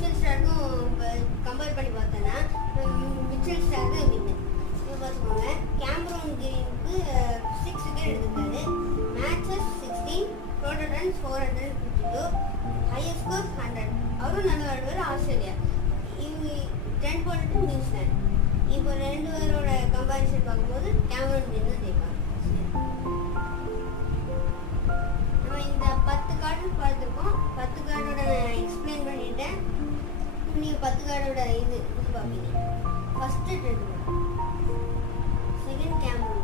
Mitchell ஸ்டாருக்கும் compare பண்ணி பார்த்தோன்னா Mitchell star தான் வின்னு. இப்போ பார்த்துக்கோங்க, கேமரூன் கிரீனுக்கு 6 விக்கெட் எடுத்துருக்காரு. Matches 16, total runs 452, highest score 100. அவரும் நல்லா ஆடுவார். ஆஸ்திரேலியா இவங்க 10 போட்டு நியூசிலாந்து. இப்போ 2 பேரோட கம்பேரிசன் பார்க்கும்போது கேமரூன் கிரீன் தான் ஜெயிப்பாங்க. நம்ம இந்த 10 கார்டு பார்த்துருக்கோம். 10 கார்டோட எக்ஸ்பிளைன் பண்ணிட்டேன். நீங்கள் 10 கார்டோட இது பார்ப்பீங்க. First 2 second Cameron.